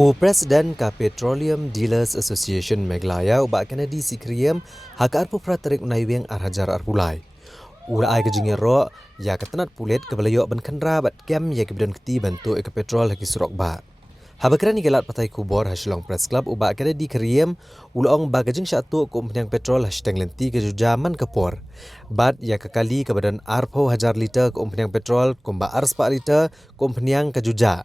O Presiden ka Petroleum Dealers Association Meghalaya ubak Kennedy Sikriam hak arpu pratarik unaiweng arhajar arpulai. Ura ai kejingir ro ya ketenat pulit kebelayok ban kendra bat kem ya kebidan keti bantu ke petrol lagi surok ba. Habakran ni gelat patai kubor hasilong press club ubak Kennedy Kriam ulong bagajing syatu kumpanyang petrol hashtag lenti ke jujaman kepor. Bat ya kekali kebadan arpo hajar liter kumpanyang petrol kumba arspa liter kumpanyang ke juja.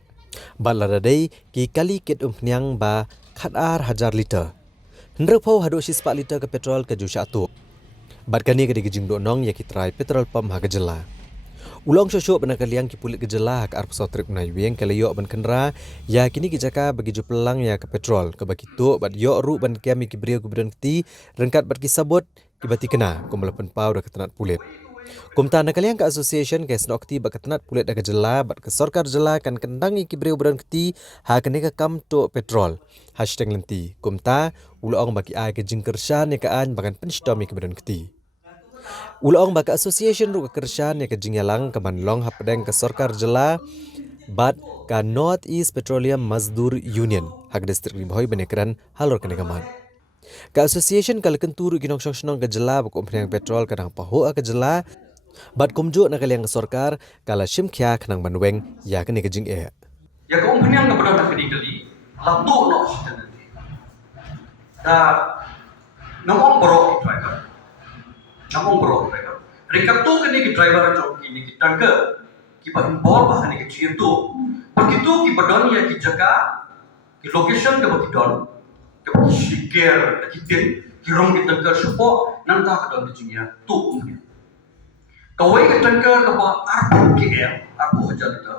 Bat ladadai ki kali kit umpnyang ba khatar hajar liter. Hendra pau hadu sispa liter ke petrol ke ju syatu. Bat kani ke digijing do nong ya kitrai petrol pam ha gejela. Ulong syosok benak kaliang ki pulit gejela hak arp sotrik menai weng kalayok ban kendra ya kini kijaka bagi ju pelang ya ke petrol ke bakitu bat yok ru ban kiami ki brio kubidan keti rengkat bat ki sabot ki bati kena kumalapan pau dak ketenat pulit. Kumta na kaliang ka association ke snokti ba ketenat pulit dak gejela bat ke sorkar jela kan kendang ki brio kubidan keti ha kene ka kam to petrol. Hashtag lenti kumta ulong baki ai ke jingkershan ya kaan bakan penstom ki kubidan keti. Ulong baka association ru kershan ya kejingyalang kemanlong hapdeng ke sorkar jela bat ka North East Petroleum Mazdur Union hak distrik Limhoi benekran halor kenekaman. Ka association kal kenturu kinong syong ke jela bako umpanyang petrol kadang paho ke jela bat kumjo na kaliang ke sorkar kala shimkya kanang banweng ya kene kejing e. Ya ko umpanyang ka badang kali latu no hospitality. Namong bro driver. Namong bro driver. Rekato kini ki driver jom kini ki tangga ki ba involve ba kini ki chiento. Begitu ki badon ya ki jaga ki location ke bagi don ke bagi shikir ki tin ki rong ki tangga supo nanta ka don ki ya tu umpanyang. Kawai ki tangga ke ba arpo ki arpo hajar itu.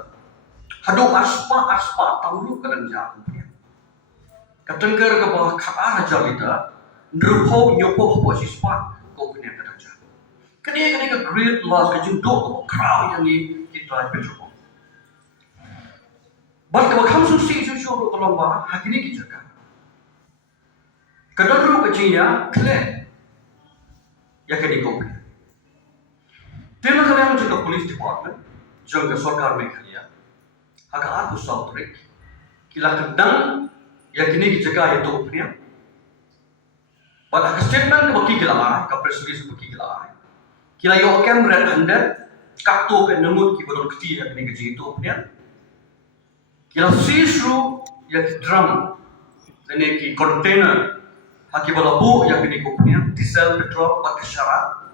Hadu aspa taulu kadang jauh umpanyang. Katengker ke bawah kata hajar itu nrupo nyopo hapo sispa ko kini kadang jauh. Kini ke great loss ke junduk crowd yang kita petrol. Bal ke bakam susi susu tolong bah hakini kita kan. Kadang ru kecinya clear. Ya kini kopi. Tema kalian juga police department, juga sorkar Meghalaya. Hak aku sautrik. Kila kendang ya kini kita itu punya. Pada statement ke baki kila, ke press release baki kila. Kila yo kamera anda kakto ke nemut ki bodol keti ya kini itu punya. Kila sisru ya ki drum ini ki container haki balabu ya kini punya diesel petrol bak syarat.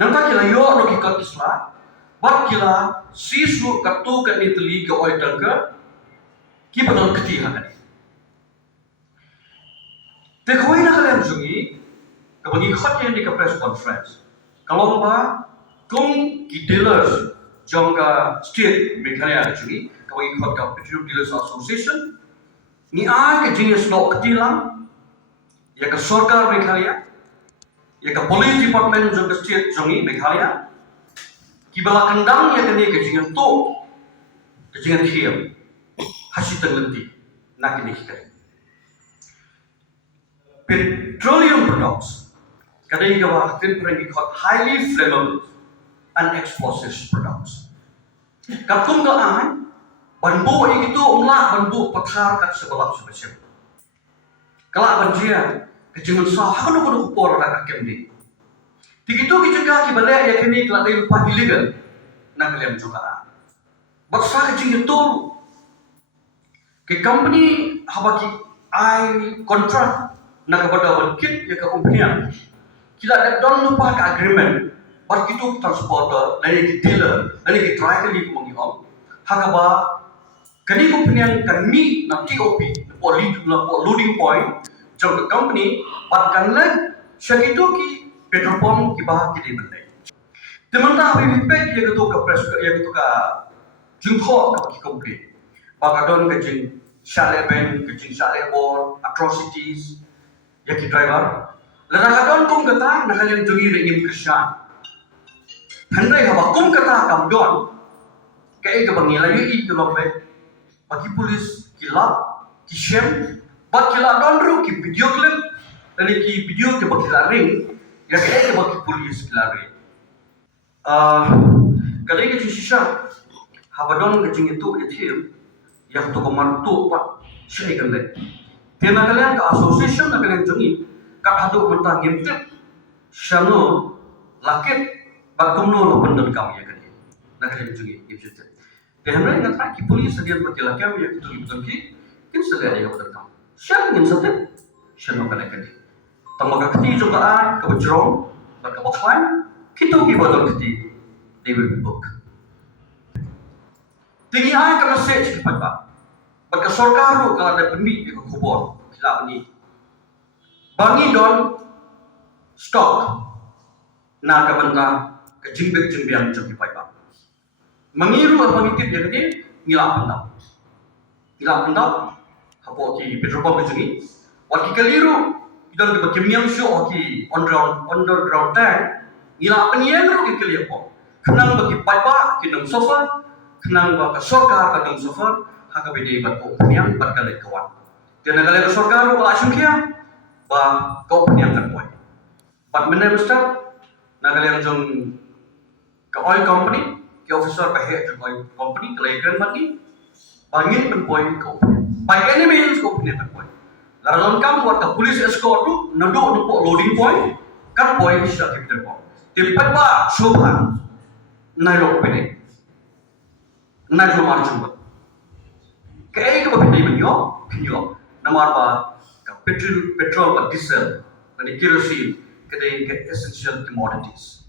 Nanta kila yo no ki kat isla bak kila sisru kakto ke Italy ke oil tanker ki bodol keti hakani. Tekoi na kalian sungi kabagi khotnya di press conference. Kalau ba kung ki dealers jongga state Meghalaya sungi kabagi khot ka Petroleum Dealers Association ni a ke jenis lo ketilang ya ke sorkar Meghalaya ya ke police department jongga state sungi Meghalaya ki bala kendang ya kene ke jenis to ke jenis hiam hasil tenglenti nak ini kiri. Petroleum products kadang gawa tin pergi called highly flammable and explosive products. Kapung ka an banbu ini itu umlah banbu pathar kat sebelah sebesar. Kalau banjir kejengun sah kan aku kupor nak kem ni. Begitu kita ki balai ya kini kelak lupa illegal nak kalian juga. Baksa kejengun tu ke company habaki I contract nak kepada kit ya ke umpanya kita ada don lupa ke agreement bagi itu transporter dari ke dealer dari ke driver ni mengiom hakaba kani umpanya kan mi na TOP loading point jom ke company bahkan lag segitu ki petrol pump ki bah ki dimandai temanda abi pek ya ke press ya ke jungtho ke company bakadon ke jing Shaleben, kecing Shalebor, atrocities, ya ki driver. Lerakaton kum kata nak kalian jungi ringin kesan. Hendai haba kum kata kam don. Kaya ke bangila yu i kelope. Bagi polis kila, kisem, bak kila don ru ki video clip, dan ki video ke bakila ring, ya kaya ke bagi polis kila ring. Kali ke sisa, haba don kecing itu itil. Yang tu kemar tu pak Syai kan le. Tema kalian ke association na kalian jungi kat hadu mentang ngimtip syango lakit bagumno lo pendon kami ya kali. Na kalian jungi ngimtip. Tehna ingat tak ki polis dia berkila kami ya betul betul ki kin selia ya betul kam. Syang ngin sate syango kalian kali. Tamaga keti juga an ke bejrong bak ke boxline kita ki bodol keti they will be book. Tinggi ay ka message ki pa. Baka sorkaro kalau ada pendi di kubur hilap ni. Bangi don stok na ka benta ke jimbek jimbiang jom di paipa. Mengiru apa ngitip ya kini ngilap pendap. Ngilap pendap hapo ki petrol jungi. Waki kaliru don ke bakimiang show ki underground tank ngilap penyen ro ki kaliru po. Kenang bagi paipa kinang sofa, kenang baka sorkar kanang sofa. Haka bede bat ko peniang bat kale kawan. Tiada kale ke sorga ro wala syumkia ba ko peniang kan boy. Bat mena mister na kale yang jong ke oil company ke officer pa head oil company kale kan bagi bangin pen boy ko. By any means ko peniang kan boy. Laron kam buat ke police escort tu nado nupo loading point kan boy bisa kita ko. Tempat ba shobhan na lo pene. Na jo marchum. Kaya ka bapindi banyo, kinyo, namar ba ka petrol ba diesel, ni kerosene, kada ka essential commodities.